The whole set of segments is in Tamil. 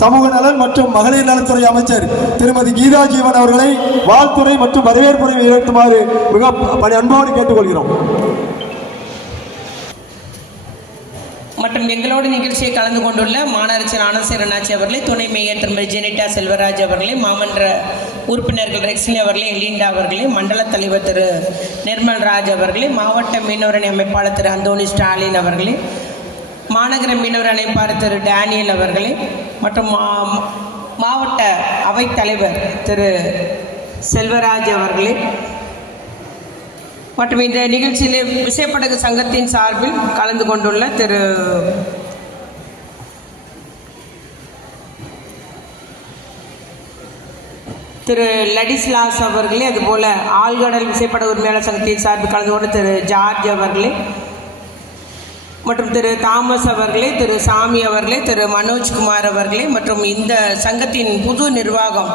சமூக நலன் மற்றும் மகளிர் நலத்துறை அமைச்சர் திருமதி கீதா ஜீவன் அவர்களை வாழ்த்துறை மற்றும் வரவேற்புரை நிகழ்த்துமாறு மிக அன்போடு கேட்டுக்கொள்கிறோம். மற்றும் எங்களோடு நிகழ்ச்சியை கலந்து கொண்டுள்ள மாநகராட்சி ஆனந்தசேரனாட்சி அவர்களை, துணை மேயர் திருமதி ஜெனிட்டா செல்வராஜ் அவர்களை, மாமன்ற உறுப்பினர்கள் ரெக்ஸினி அவர்களே, எலிண்டா அவர்களே, மண்டல தலைவர் திரு நிர்மல் ராஜ் அவர்களே, மாவட்ட மீனவரணி அமைப்பாளர் திரு அந்தோனி ஸ்டாலின் அவர்களே, மாநகர மீனவர் அமைப்பாளர் திரு டேனியல் அவர்களே மற்றும் மாவட்ட அவைத்தலைவர் திரு செல்வராஜ் அவர்களே மற்றும் இந்த நிகழ்ச்சியிலே விசைப்படகு சங்கத்தின் சார்பில் கலந்து கொண்டுள்ள திரு லடிஸ்லாஸ் அவர்களே, அதுபோல் ஆழ்கடல் விசைப்படகு உரிமையாளர் சங்கத்தின் சார்பில் கலந்து கொண்ட திரு ஜார்ஜ் அவர்களே மற்றும் திரு தாமஸ் அவர்களே, திரு சாமி அவர்களே, திரு மனோஜ்குமார் அவர்களே மற்றும் இந்த சங்கத்தின் புது நிர்வாகம்,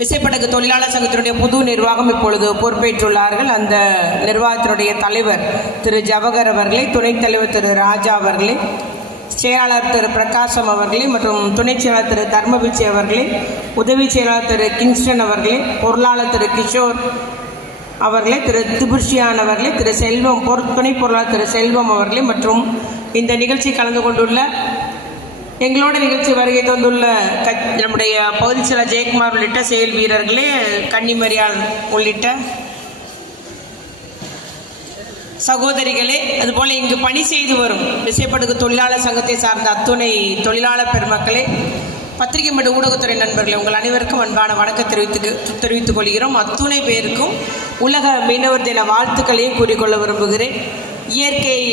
விசைப்படகு தொழிலாளர் சங்கத்தினுடைய புது நிர்வாகம் இப்பொழுது பொறுப்பேற்றுள்ளார்கள். அந்த நிர்வாகத்தினுடைய தலைவர் திரு ஜவஹர் அவர்களே, துணைத் தலைவர் திரு ராஜா அவர்களே, செயலாளர் திரு பிரகாசம் அவர்களே மற்றும் துணைச் செயலாளர் திரு தர்மபிட்சி அவர்களே, உதவி செயலாளர் திரு கிங்ஸ்டன் அவர்களே, பொருளாளர் திரு கிஷோர் அவர்களே, திரு திபுர்ஷியான் அவர்களே, திரு செல்வம் துணை பொருளாளர் திரு செல்வம் அவர்களே மற்றும் இந்த நிகழ்ச்சி கலந்து கொண்டுள்ள எங்களோட நிகழ்ச்சி வருகை தந்துள்ள நம்முடைய பகுதி செயலாளர் ஜெயக்குமார் உள்ளிட்ட செயல் வீரர்களே, கன்னிமரியாள் உள்ளிட்ட சகோதரிகளே, அதுபோல் இங்கு பணி செய்து வரும் விசைப்படகு தொழிலாளர் சங்கத்தை சார்ந்த அத்துணை தொழிலாளர் பெருமக்களே, பத்திரிகை மற்றும் ஊடகத்துறை நண்பர்களே, உங்கள் அனைவருக்கும் அன்பான வணக்கம் தெரிவித்துக் கொள்கிறோம். அத்துணை பேருக்கும் உலக மீனவர் தின வாழ்த்துக்களையும் கூறிக்கொள்ள விரும்புகிறேன். இயற்கையை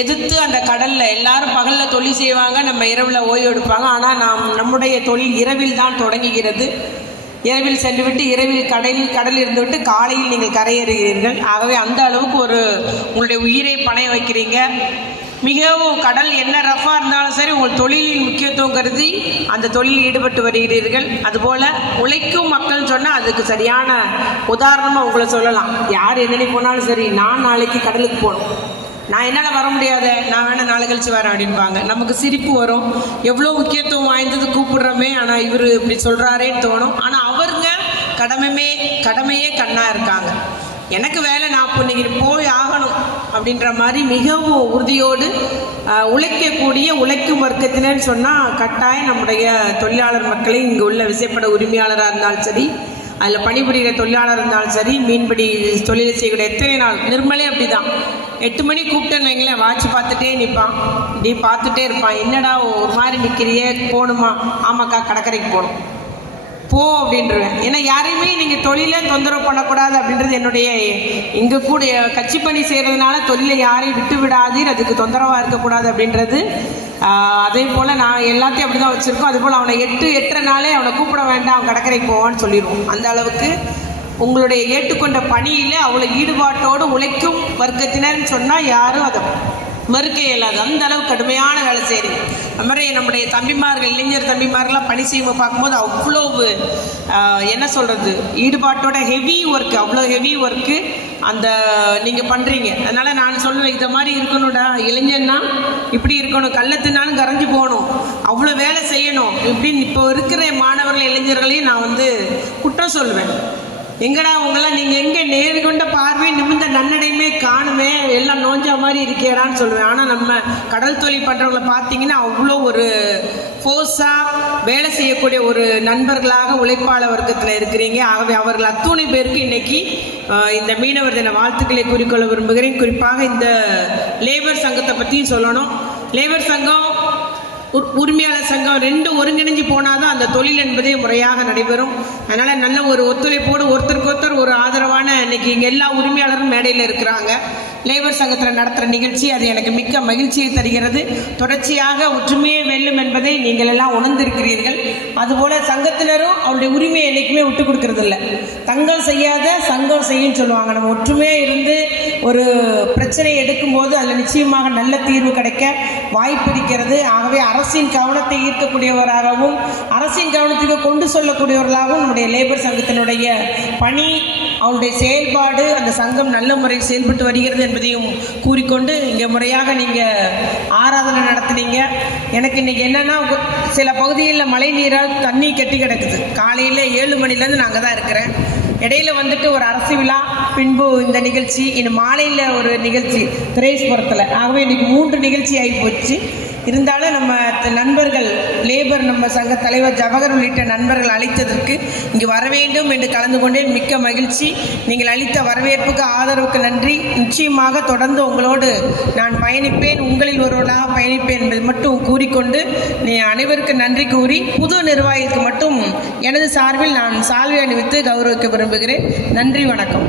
எதிர்த்து அந்த கடலில் எல்லாரும் பகலில் தொழில் செய்வாங்க, நம்ம இரவில் ஓய்வு எடுப்பாங்க. ஆனால் நம்முடைய தொழில் இரவில் தான் தொடங்குகிறது. இரவில் சென்றுவிட்டு இரவில் கடலில் இருந்துவிட்டு காலையில் நீங்கள் கரையேறுகிறீர்கள். ஆகவே அந்த அளவுக்கு உங்களுடைய உயிரை பணைய வைக்கிறீங்க. மிகவும் கடல் என்ன ரஃபாக இருந்தாலும் சரி, உங்கள் தொழிலில் முக்கியத்துவம் கருதி அந்த தொழிலில் ஈடுபட்டு வருகிறீர்கள். அதுபோல் உழைக்கும் மக்கள் சொன்னால் அதுக்கு சரியான உதாரணமாக உங்களை சொல்லலாம். யார் என்னென்ன போனாலும் சரி, நான் நாளைக்கு கடலுக்கு போகணும், நான் என்னால் வர முடியாத, நான் வேணால் நாளை கழிச்சு வரேன் அப்படின்பாங்க. நமக்கு சிரிப்பு வரும். எவ்வளோ முக்கியத்துவம் வாய்ந்தது கூப்பிடுறோமே, ஆனால் இவர் இப்படி சொல்கிறாரேன்னு தோணும். ஆனால் அவருங்க கடமையே கண்ணாக இருக்காங்க. எனக்கு வேலை, நான் இப்போ இன்றைக்கி போய் ஆகணும் அப்படின்ற மாதிரி மிகவும் உறுதியோடு உழைக்கும் வர்க்கத்தினர்னு சொன்னால் கட்டாயம் நம்முடைய தொழிலாளர் மக்களை இங்கே உள்ள விசைப்பட உரிமையாளராக இருந்தாலும் சரி, அதில் பணிபுரிகிற தொழிலாளர் இருந்தாலும் சரி, மீன்பிடி தொழிலை செய்யக்கூடிய எத்தனை நாள் நிர்மலே அப்படி தான். 8 மணி கூப்பிட்டேன்னு வைங்களேன், வாட்ச் பார்த்துட்டே நிற்பான், இப்படி பார்த்துட்டே இருப்பான். என்னடா ஒரு மாதிரி நிற்கிறியே, போகணுமா? ஆமாக்கா கடற்கரைக்கு போகணும், போ அப்படின்றவேன். ஏன்னா யாரையுமே நீங்கள் தொழிலை தொந்தரவு பண்ணக்கூடாது அப்படின்றது என்னுடைய இங்கே கூட கட்சி பணி செய்கிறதுனால தொழிலை யாரையும் விட்டு விடாதீர், அதுக்கு தொந்தரவாக இருக்கக்கூடாது அப்படின்றது. அதே போல் நான் எல்லாத்தையும் அப்படி தான் வச்சுருக்கோம். அதுபோல் அவனை 8-8:30 நாளே அவனை கூப்பிட வேண்டாம், அவன் கடற்கரைக்கு போவான்னு சொல்லிடுவோம். அந்த அளவுக்கு உங்களுடைய ஏற்றுக்கொண்ட பணியில் அவ்வளோ ஈடுபாட்டோடு உழைக்கும் வர்க்கத்தினர்னு சொன்னால் யாரும் அதை மறுக்க இயலாது. அந்த அளவு கடுமையான வேலை செய்கிறீங்க. அது மாதிரி நம்முடைய தம்பிமார்கள், இளைஞர் தம்பிமார்கள்லாம் பணி செய்யும் பார்க்கும்போது அவ்வளோ என்ன சொல்கிறது, ஈடுபாட்டோட ஹெவி ஒர்க்கு, அவ்வளோ ஹெவி ஒர்க்கு அந்த நீங்கள் பண்ணுறீங்க. அதனால் நான் சொல்லுவேன், இதை மாதிரி இருக்கணும்டா, இளைஞன்னா இப்படி இருக்கணும், கள்ளத்தினாலும் கரைஞ்சி போகணும், அவ்வளோ வேலை செய்யணும் இப்படின்னு இப்போ இருக்கிற மாணவர்கள் இளைஞர்களையும் நான் குற்றம் சொல்லுவேன். எங்கடா உங்களாம் நீங்கள் எங்கே நேர்கொண்ட பார்வை நிமிர்ந்த நன்னடையுமே காணுமே, எல்லாம் நோஞ்சா மாதிரி இருக்கேடான்னு சொல்லுவேன். ஆனால் நம்ம கடல் தொழில் பண்ணுறவங்களை பார்த்தீங்கன்னா அவ்வளோ ஒரு ஃபோர்ஸாக வேலை செய்யக்கூடிய ஒரு நண்பர்களாக உழைப்பாளர் வர்க்கத்தில் இருக்கிறீங்க. ஆகவே அவர்கள் அத்துணை பேருக்கு இன்றைக்கி இந்த மீனவர் தின வாழ்த்துக்களை கூறிக்கொள்ள விரும்புகிறேன். குறிப்பாக இந்த லேபர் சங்கத்தை பற்றியும் சொல்லணும். லேபர் சங்கம், உரிமையாளர் சங்கம் 2 ஒருங்கிணைஞ்சு போனால் தான் அந்த தொழில் என்பதே முறையாக நடைபெறும். அதனால் நல்ல ஒரு ஒத்துழைப்போடு ஒருத்தருக்கு ஒருத்தர் ஒரு ஆதரவான இன்றைக்கி இங்கே எல்லா உரிமையாளரும் மேடையில் இருக்கிறாங்க. லேபர் சங்கத்தில் நடத்துகிற நிகழ்ச்சி அது எனக்கு மிக்க மகிழ்ச்சியை தருகிறது. தொடர்ச்சியாக ஒற்றுமையே வெல்லும் என்பதை நீங்கள் எல்லாம் உணர்ந்திருக்கிறீர்கள். அதுபோல் சங்கத்தினரும் அவருடைய உரிமையை என்றைக்குமே விட்டு கொடுக்கறதில்ல. தங்கம் செய்யாத சங்கம் செய்யும் சொல்லுவாங்க. நம்ம ஒற்றுமையாக இருந்து ஒரு பிரச்சனை எடுக்கும்போது அதில் நிச்சயமாக நல்ல தீர்வு கிடைக்க வாய்ப்பு இருக்கிறது. ஆகவே அரசின் கவனத்தை ஈர்க்கக்கூடியவராகவும் அரசின் கவனத்துக்கு கொண்டு சொல்லக்கூடியவர்களாகவும் நம்முடைய லேபர் சங்கத்தினுடைய பணி, அவருடைய செயல்பாடு, அந்த சங்கம் நல்ல முறையில் செயல்பட்டு வருகிறது என்பதையும் கூறிக்கொண்டு இங்கே முறையாக நீங்கள் ஆராதனை நடத்துனீங்க. எனக்கு இன்றைக்கி என்னென்னா, சில பகுதிகளில் மழை நீரால் தண்ணி கெட்டி கிடக்குது. காலையில் 7 மணிலேருந்து நான் அங்கே தான் இருக்கிறேன். இடையில வந்துட்டு ஒரு அரசு விழா, பின்பு இந்த நிகழ்ச்சி, இன்னும் மாலையில் ஒரு நிகழ்ச்சி திரேஸ்புரத்தில். ஆகவே இன்றைக்கி 3 நிகழ்ச்சி ஆகி போச்சு. இருந்தாலும் நம்ம நண்பர்கள், லேபர் நம்ம சங்க தலைவர் ஜவஹர் உள்ளிட்ட நண்பர்கள் அழைத்ததற்கு இங்கு வர வேண்டும் என்று கலந்து கொண்டேன். மிக்க மகிழ்ச்சி. நீங்கள் அளித்த வரவேற்புக்கு, ஆதரவுக்கு நன்றி. நிச்சயமாக தொடர்ந்து உங்களோடு நான் பயணிப்பேன், உங்களில் ஒருவராக பயணிப்பேன் என்பதை மட்டும் கூறிக்கொண்டு அனைவருக்கு நன்றி கூறி, புது நிர்வாகிக்கு மட்டும் எனது சார்பில் நான் சால்வை அணிவித்து கௌரவிக்க விரும்புகிறேன். நன்றி, வணக்கம்.